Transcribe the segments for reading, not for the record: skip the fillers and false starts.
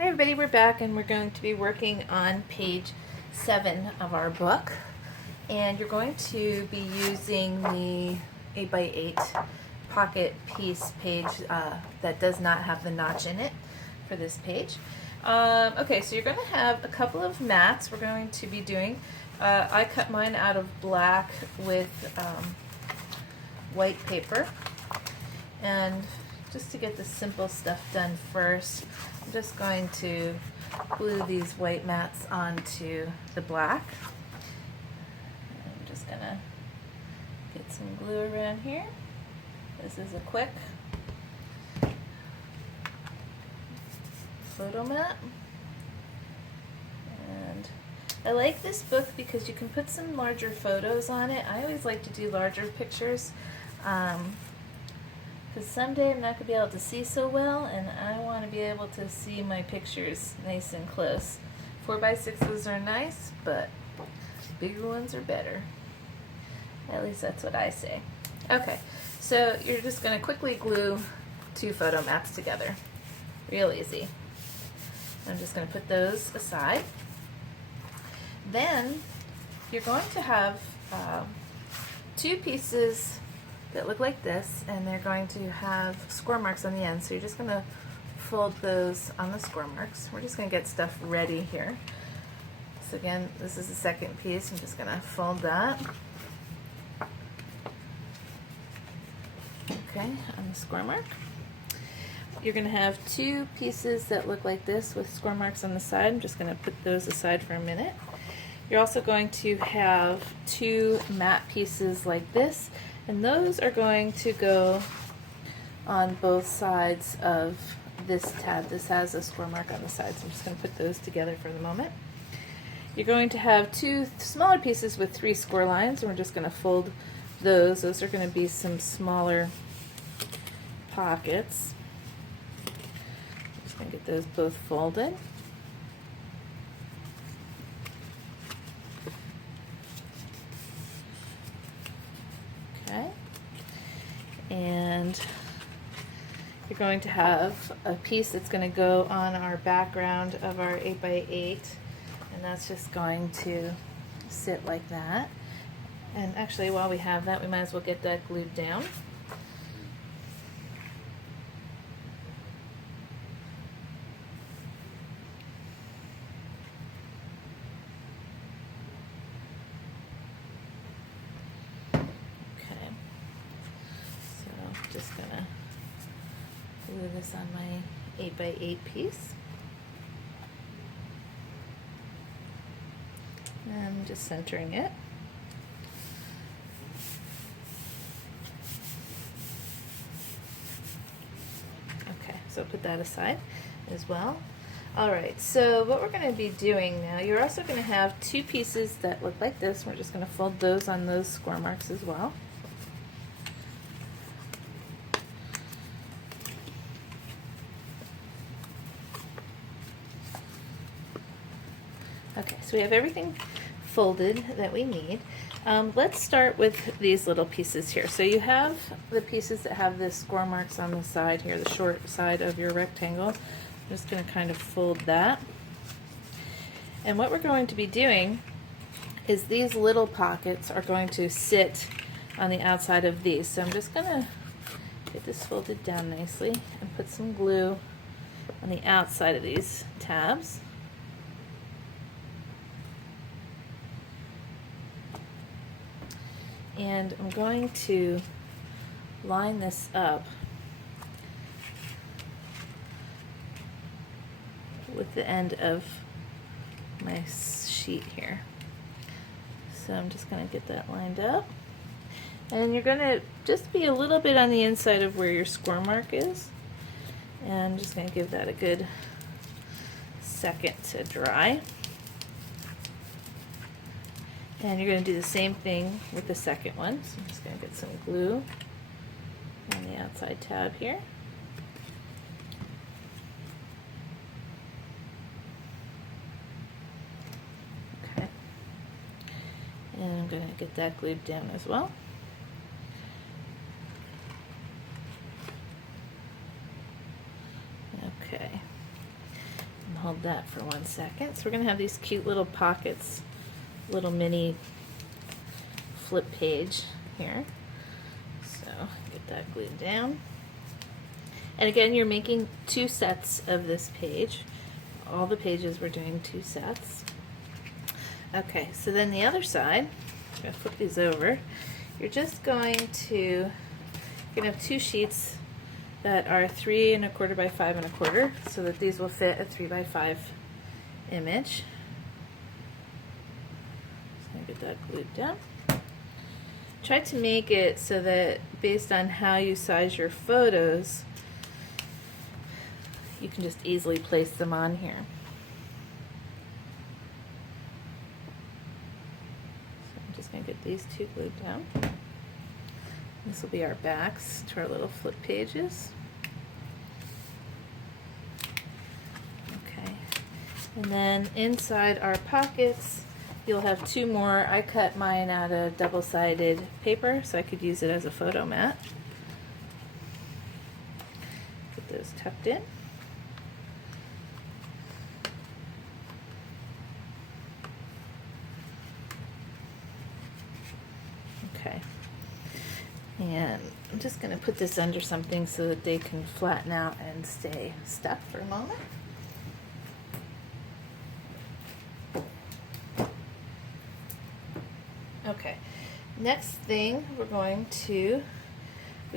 Hi everybody, we're back and we're going to be working on page 7 of our book, and you're going to be using the 8x8 pocket piece page that does not have the notch in it for this page. Okay, so you're going to have a couple of mats we're going to be doing. I cut mine out of black with white paper, and just to get the simple stuff done first, I'm just going to glue these white mats onto the black. I'm just going to get some glue around here. This is a quick photo mat. And I like this book because you can put some larger photos on it. I always like to do larger pictures. Because someday I'm not going to be able to see so well, and I want to be able to see my pictures nice and close. 4x6s are nice, but bigger ones are better. At least that's what I say. Okay, so you're just going to quickly glue 2 photo mats together. Real easy. I'm just going to put those aside. Then you're going to have 2 pieces that look like this, and they're going to have score marks on the end, so you're just going to fold those on the score marks. We're just going to get stuff ready here. So again, this is the second piece. I'm just going to fold that. Okay, on the score mark. You're going to have 2 pieces that look like this with score marks on the side. I'm just going to put those aside for a minute. You're also going to have 2 matte pieces like this, and those are going to go on both sides of this tab. This has a score mark on the side, so I'm just going to put those together for the moment. You're going to have 2 smaller pieces with 3 score lines, and we're just going to fold those. Those are going to be some smaller pockets. I'm just going to get those both folded. Okay, and you're going to have a piece that's going to go on our background of our 8x8, and that's just going to sit like that. And actually, while we have that, we might as well get that glued down. Just gonna glue this on my 8x8 piece. And I'm just centering it. Okay, so put that aside as well. Alright, so what we're going to be doing now, you're also going to have 2 pieces that look like this. We're just going to fold those on those score marks as well. Okay, so we have everything folded that we need. Let's start with these little pieces here. So you have the pieces that have the score marks on the side here, the short side of your rectangle. I'm just going to kind of fold that. And what we're going to be doing is these little pockets are going to sit on the outside of these. So I'm just going to get this folded down nicely and put some glue on the outside of these tabs. And I'm going to line this up with the end of my sheet here. So I'm just going to get that lined up. And you're going to just be a little bit on the inside of where your score mark is. And I'm just going to give that a good second to dry. And you're going to do the same thing with the second one. So I'm just going to get some glue on the outside tab here. Okay. And I'm going to get that glued down as well. Okay. hold that for 1 second. So we're going to have these cute little pockets, little mini flip page here. So get that glued down. And again, you're making 2 sets of this page. All the pages we're doing 2 sets. Okay, so then the other side, I'm going to flip these over. You're just going to, have 2 sheets that are 3 1/4 by 5 1/4, so that these will fit a 3 by 5 image. So I'm going to get that glued down. Try to make it so that based on how you size your photos, you can just easily place them on here. So I'm just going to get these 2 glued down. This will be our backs to our little flip pages. Okay, and then inside our pockets, you'll have 2 more. I cut mine out of double-sided paper so I could use it as a photo mat. Get those tucked in. Okay. And I'm just going to put this under something so that they can flatten out and stay stuck for a moment. Okay, next thing we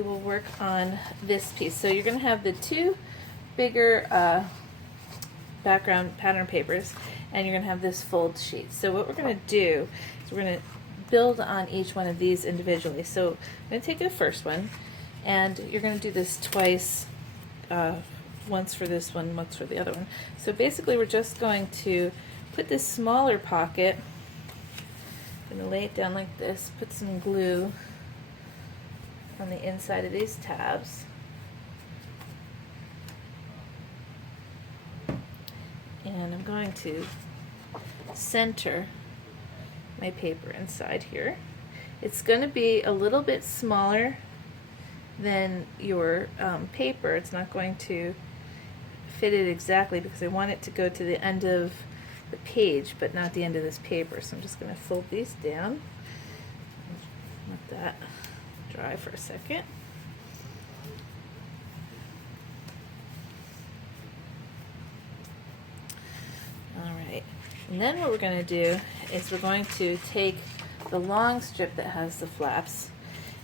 will work on this piece. So you're going to have the 2 bigger background pattern papers, and you're going to have this fold sheet. So what we're going to do is we're going to build on each one of these individually. So I'm going to take the first one, and you're going to do this twice, once for this one, once for the other one. So basically we're just going to put this smaller pocket, I'm going to lay it down like this, put some glue on the inside of these tabs, and I'm going to center my paper inside here. It's going to be a little bit smaller than your paper. It's not going to fit it exactly because I want it to go to the end of the page but not the end of this paper. So I'm just going to fold these down. Let that dry for a second. Alright, and then what we're going to do is we're going to take the long strip that has the flaps,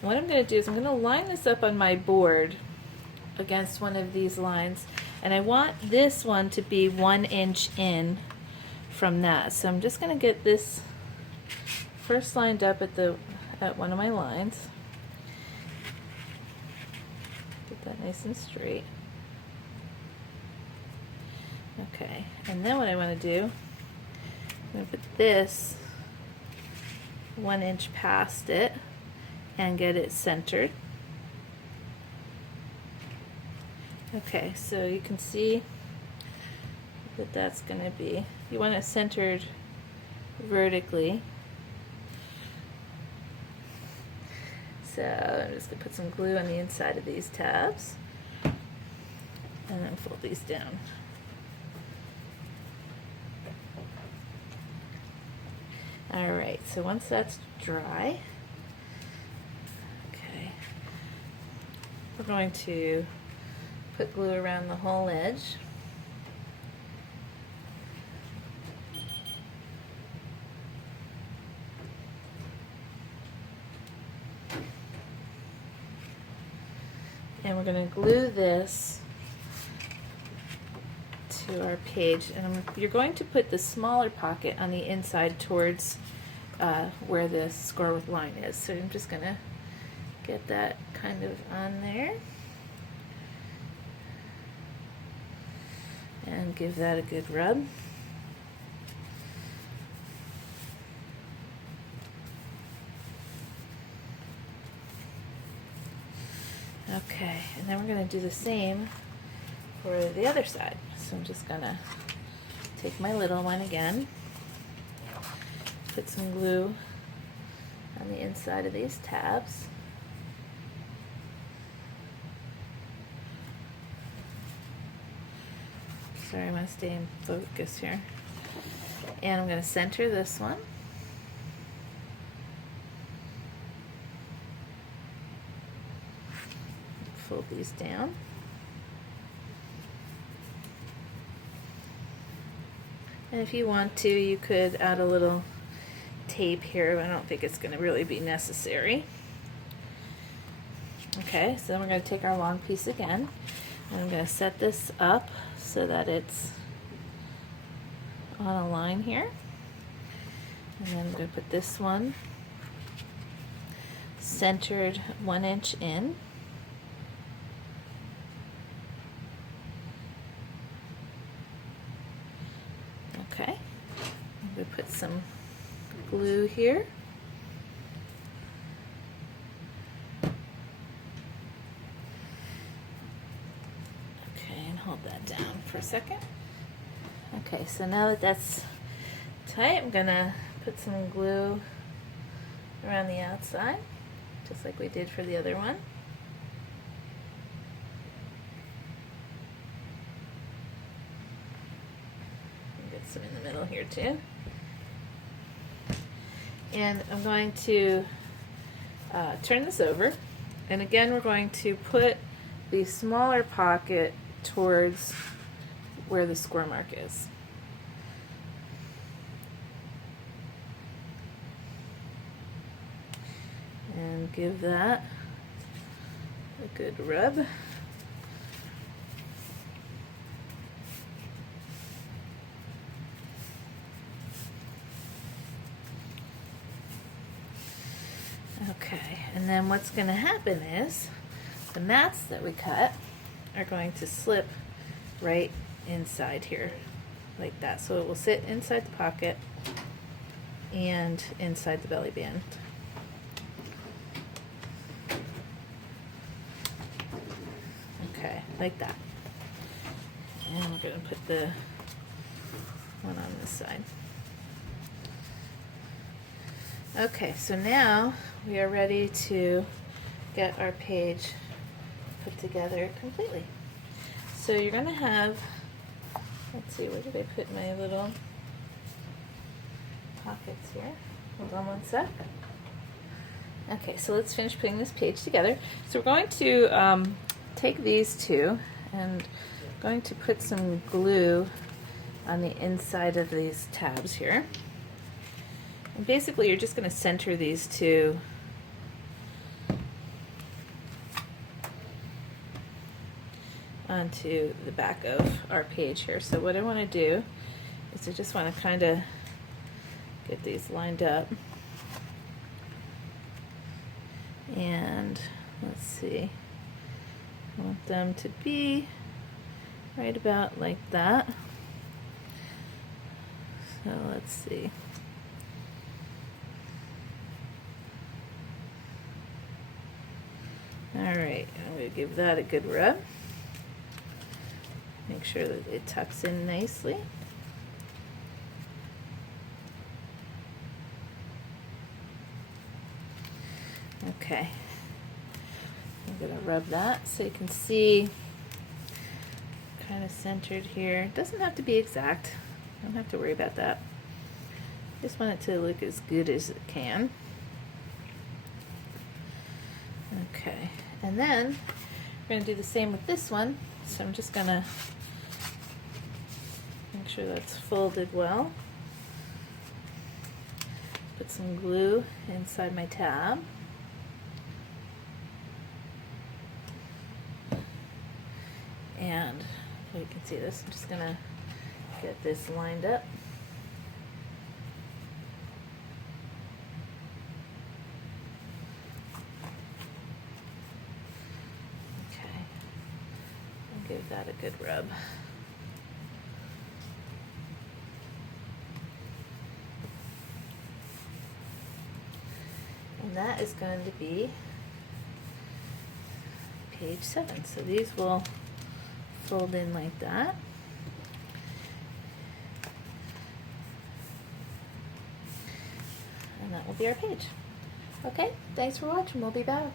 and what I'm going to do is I'm going to line this up on my board against one of these lines, and I want this one to be 1 inch in from that. So I'm just going to get this first lined up at one of my lines. Get that nice and straight. Okay, and then what I want to do, I'm going to put this 1 inch past it and get it centered. Okay, so you can see that that's going to be, you want it centered vertically. So I'm just going to put some glue on the inside of these tabs and then fold these down. Alright, so once that's dry, okay, we're going to put glue around the whole edge. And we're going to glue this to our page, and you're going to put the smaller pocket on the inside towards where the score with line is. So I'm just going to get that kind of on there and give that a good rub. Okay, and then we're going to do the same for the other side. So I'm just going to take my little one again, put some glue on the inside of these tabs, Sorry, I'm going to stay in focus here. And I'm going to center this one. Fold these down. And if you want to, you could add a little tape here, but I don't think it's going to really be necessary. Okay, so then we're going to take our long piece again, and I'm going to set this up so that it's on a line here. And then I'm going to put this one centered 1 inch in. Okay, I'm going to put some glue here. Okay, and hold that down for a second. Okay, so now that that's tight, I'm going to put some glue around the outside, just like we did for the other one. Some in the middle here too. And I'm going to turn this over, and again we're going to put the smaller pocket towards where the score mark is. And give that a good rub. Okay, and then what's going to happen is the mats that we cut are going to slip right inside here, like that. So it will sit inside the pocket and inside the belly band. Okay, like that. And we're going to put the one on this side. Okay, so now we are ready to get our page put together completely. So you're going to have, let's see, where did I put my little pockets here? Hold on one sec. Okay, so let's finish putting this page together. So we're going to take these two and going to put some glue on the inside of these tabs here. And basically you're just going to center these two onto the back of our page here. So what I want to do is I just want to kind of get these lined up. And let's see, I want them to be right about like that. So let's see. Alright, I'm going to give that a good rub. Make sure that it tucks in nicely. Okay, I'm going to rub that so you can see kind of centered here. It doesn't have to be exact. I don't have to worry about that. Just want it to look as good as it can. Okay, and then we're going to do the same with this one. So I'm just going to make sure that's folded well. Put some glue inside my tab. And so you can see this, I'm just going to get this lined up. Okay, I'll give that a good rub. And that is going to be page 7. So these will fold in like that. And that will be our page. Okay, thanks for watching. We'll be back.